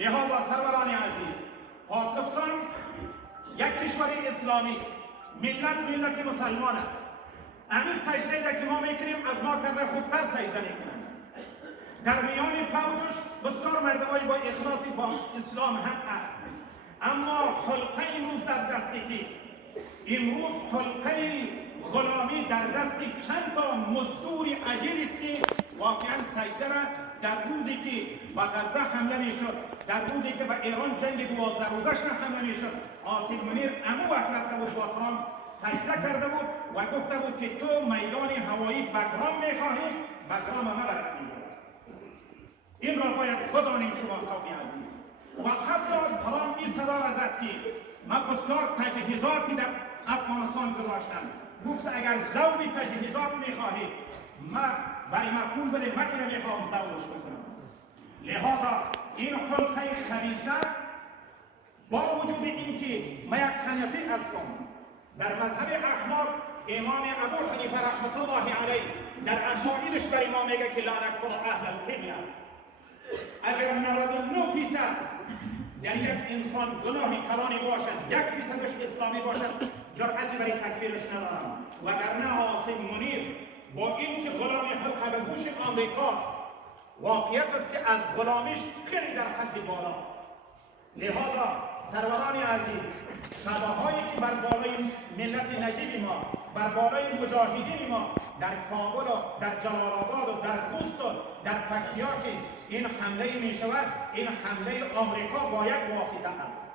لهذا سروران عزیز، پاکستان یک کشور اسلامی است، ملت مسلمان است. همین سجده که ما میکنیم از ما کرده خوبتر سجده میکنند. در میان فوجش بسیار مردمای با اخلاصی با اسلام هم است. اما حلقه امروز در دست کیست؟ امروز حلقه غلامی در دست چند تا مزدور اجیر است که واقعا سجده را در روزی که به غزه حمله میشد، در روزی که به ایران جنگ 12 روزش حمله میشد، آصف منیر امو وقت رفته بود با کرام سجده کرده بود و گفته بود که تو میدان هوایی بگرام میخواهی، بگرام ما برد. این را باید بدانیم شما قوم عزیز. و حتی کرام این صدا را زد که ما بسیار تجهیزاتی در افغانستان گذاشتم، گفت اگر ذوب تجهیزات میخواهید ما برای مفهوم بده، من اینو میخوام ذوبش بکنم. لہذا این خلقه خبیثه با وجود اینکه ما یک حنفی هستم، در مذهب احناف امام ابو حنیفه رحمت الله علیه در افعالش برای ما میگه که لا نکفر اهل القبله. اگر 99% در یک انسان گناهی کلانی باشد، 1% اسلامی باشد، جرأتی برای تکفیرش ندارم. وگرنه آصف منیر با اینکه غلامی حلقه به گوش آمریکاست، واقعیت است که از غلامیش خیلی در حد بالاست. لہذا سروران عزیز، شبه‌هایی که بر بالای ملت نجیب ما، بر بالای مجاهدین ما در کابل و در جلال آباد و در خوست و در پکتیا که این حمله می شود، این حمله آمریکا با یک واسطه است.